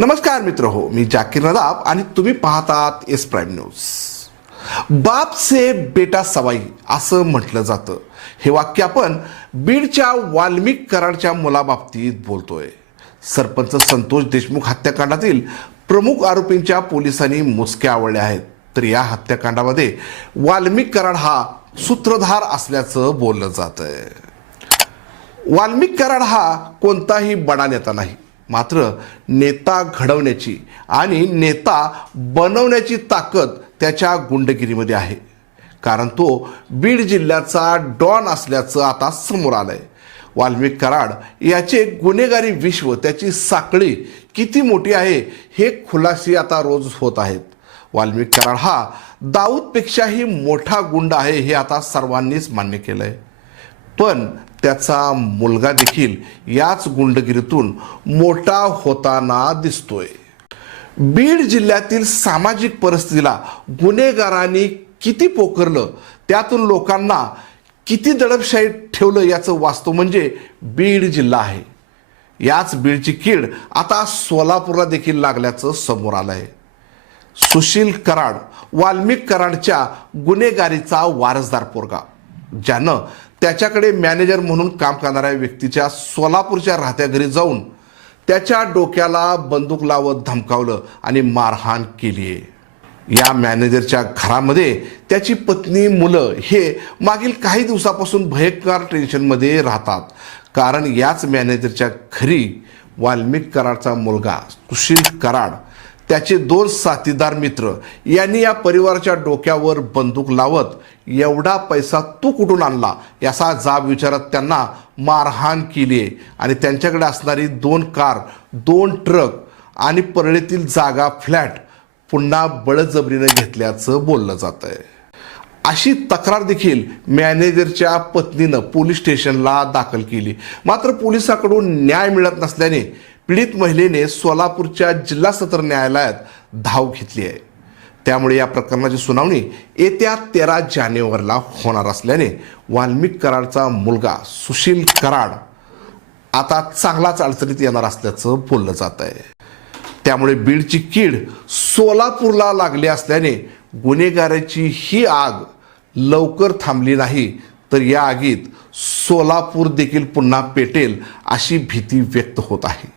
नमस्कार मित्र हो मी जाकीर नदाब आणि तुम्ही पाहतात एस प्राईम न्यूज. बाप से बेटा सवाई असं म्हटलं जातं. हे वाक्य आपण बीडच्या वाल्मिक कराडच्या मुलाबाबतीत बोलतोय. सरपंच संतोष देशमुख हत्याकांडातील प्रमुख आरोपींच्या पोलिसांनी मोजक्या आवडले आहेत. तर या हत्याकांडामध्ये वाल्मिक कराड हा सूत्रधार असल्याचं बोललं जात आहे वाल्मिक कराड हा कोणताही बडा नेता नाही. मात्र नेता घडवण्याची आणि नेता बनवण्याची ताकद त्याच्या गुंडगिरीमध्ये आहे. कारण तो बीड जिल्ह्याचा डॉन असल्याचं आता समोर आलं आहे वाल्मिक कराड याचे गुन्हेगारी विश्व त्याची साखळी किती मोठी आहे हे खुलासे आता रोज होत आहेत. वाल्मिक कराड हा दाऊदपेक्षाही मोठा गुंड आहे हे आता सर्वांनीच मान्य केलं आहे पण त्याचा मुलगा देखील याच गुंडगिरीतून मोठा होताना दिसतोय. बीड जिल्ह्यातील सामाजिक परिस्थितीला गुन्हेगारांनी किती पोखरलं त्यातून लोकांना किती दडपशाही ठेवलं याचं वास्तव म्हणजे बीड जिल्हा आहे. याच बीडची कीड आता सोलापूरला देखील लागल्याचं समोर आलं आहे सुशील कराड वाल्मिक कराडच्या गुन्हेगारीचा वारसदार पोरगा ज्यानं त्याच्याकडे मॅनेजर म्हणून काम करणाऱ्या व्यक्तीच्या सोलापूरच्या राहत्या घरी जाऊन त्याच्या डोक्याला बंदूक लावत धमकावलं आणि मारहाण केली आहे. या मॅनेजरच्या घरामध्ये त्याची पत्नी मुलं हे मागील काही दिवसापासून भयंकर टेन्शनमध्ये राहतात. कारण याच मॅनेजरच्या घरी वाल्मिक कराडचा मुलगा सुशील कराड त्याचे दोन साथीदार मित्र यांनी या परिवाराच्या डोक्यावर बंदूक लावत एवढा पैसा तू कुठून आणला? याचा जाब विचारत त्यांना मारहाण केली आहे. आणि त्यांच्याकडे असणारी दोन कार दोन ट्रक आणि परळीतील जागा फ्लॅट पुन्हा बळजबरीनं घेतल्याचं बोललं जात आहे अशी तक्रार देखील मॅनेजरच्या पत्नीनं पोलीस स्टेशनला दाखल केली. मात्र पोलिसाकडून न्याय मिळत नसल्याने पीडित महिलेने सोलापूरच्या जिल्हा सत्र न्यायालयात धाव घेतली आहे. त्यामुळे या प्रकरणाची सुनावणी येत्या तेरा जानेवारीला होणार असल्याने वाल्मिक कराडचा मुलगा सुशील कराड आता चांगलाच अडचणीत येणार असल्याचं बोललं जात आहे. त्यामुळे बीडची कीड सोलापूरला लागली असल्याने गुन्हेगाराची ही आग लवकर थांबली नाही तर या आगीत सोलापूर देखील पुन्हा पेटेल अशी भीती व्यक्त होत आहे.